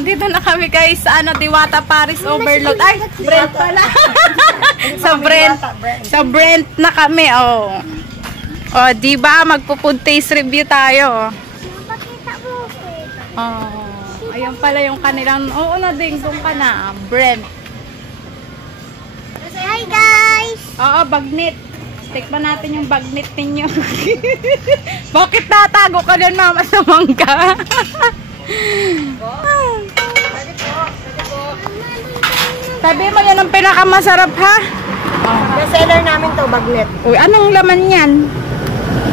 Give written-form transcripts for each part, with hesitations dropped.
Dito na kami guys sa Diwata Paris Overload. Ay, Brent pala. Sa Brent na kami, oh. Oh, di ba magpo-food taste review tayo. Oh, ayan pala yung kanilang, oo na ding doon ka na, Brent. Hi guys. Oo, bagnet. Tikman natin yung bagnet ninyo. Bakit natago ka din, mama, sa mangga? Sabi mo yan ang pinakamasarap, ha? Best seller namin to, bagnet. Uy, anong laman yan?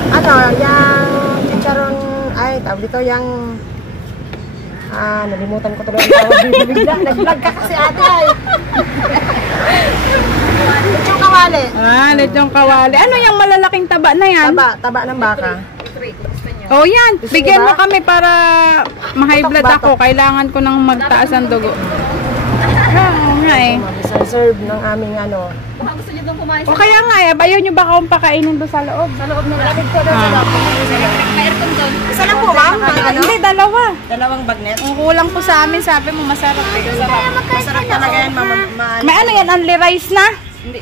Ano, yung chicharon, ay, tawag dito, yung nalimutan ko tuloy ang tawag dito bigla. Nag-vlog ka kasi ate ay. Lechong kawali. Lechong kawali. Ano yung malalaking taba na yan? Taba ng baka. Oh, yan. Bigyan mo kami para ma-high blood ako. Kailangan ko nang magtaas ang dugo. Oo nga eh. Serve ng aming ano. Baka gusto niyo doon kumain. O kaya nga eh. Ayaw nyo ba akong pakainin doon sa loob? Sa loob nila. Lapit ko doon sa loob. May aircon doon. Isa lang po ma'am? Hindi, dalawa. Dalawang bagnet. Ang kulang po sa amin. Sabi mo masarap eh. Masarap talaga yan ma'am. May ano yan? Only rice na? Hindi.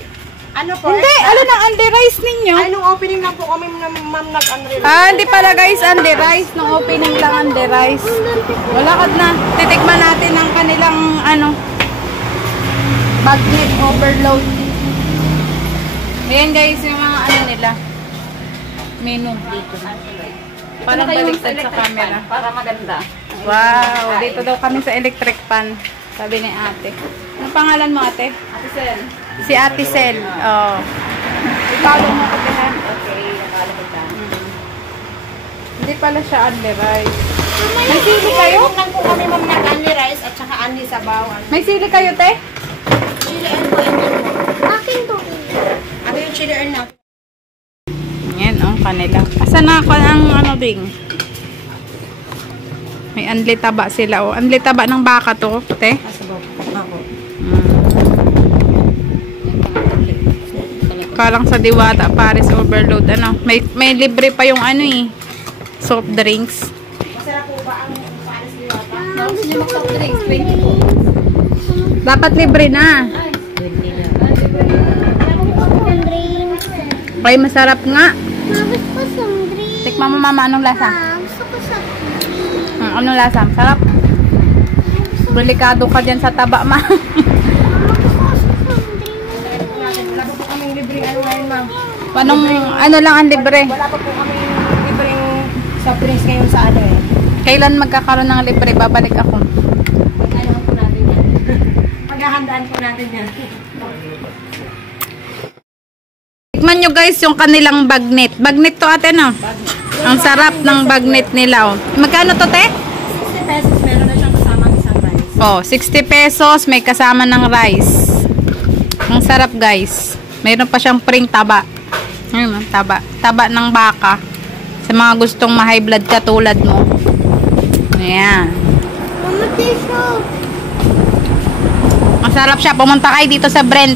Ano po? Hindi. Ano na only rice ninyo? Ay, nung opening lang po kami ma'am nag-unreal. Hindi pala guys, only rice. Nung opening lang only rice. Wala ka na. Titikman natin ang kanilang bagnet overload. Ayan guys, yung mga nila. Menu dito. Parang baliktad sa camera. Para maganda. Wow, dito daw kami sa electric pan. Sabi ni ate. Anong pangalan mo ate? Ate Sel. Si Ate Sel. Oh. I-follow mo ko ha. Okay, nakala ko ka. Hindi pala siya only rice. May sili kayo? Lang po kami ma'am nag-unli rice at saka unli sabaw. May sili kayo, te? Chili and po and po. Akin to. Ano yung chili and na? Yan, oh, kanila. Asa na ako ang ding? May anli taba sila, oh. Anli taba ng baka to, te? Sabaw po. Kalang sa Diwata Paris Overload, may libre pa yung soft drinks. Masarap po ba ang Paris Diwata? Gusto niyo mag-soft drinks? 20 po. Dapat libre na. Ay, masarap nga. Tikman mo mama, anong lasa? Anong lasa? Sarap. Delikado ka dyan sa taba, ma. Ano lang ang libre? Wala pa po kami libreng soft drinks ngayon sa Kailan magkakaroon ng libre? Babalik ako. Pag-ano po natin yan. Paghahandaan po natin yan. Tikman nyo guys yung kanilang bagnet. Bagnet to ate, no? Ang sarap ng bagnet nila, oh. Magkano to, te? 60 pesos, meron na siyang kasama isang rice. Oh, 60 pesos, may kasama ng rice. Ang sarap guys. Mayroon pa siyang pring taba. Ayun, taba. Taba ng baka. Sa mga gustong ma-high blood katulad mo. Ayan. Masarap siya. Pumunta kayo dito sa Brent.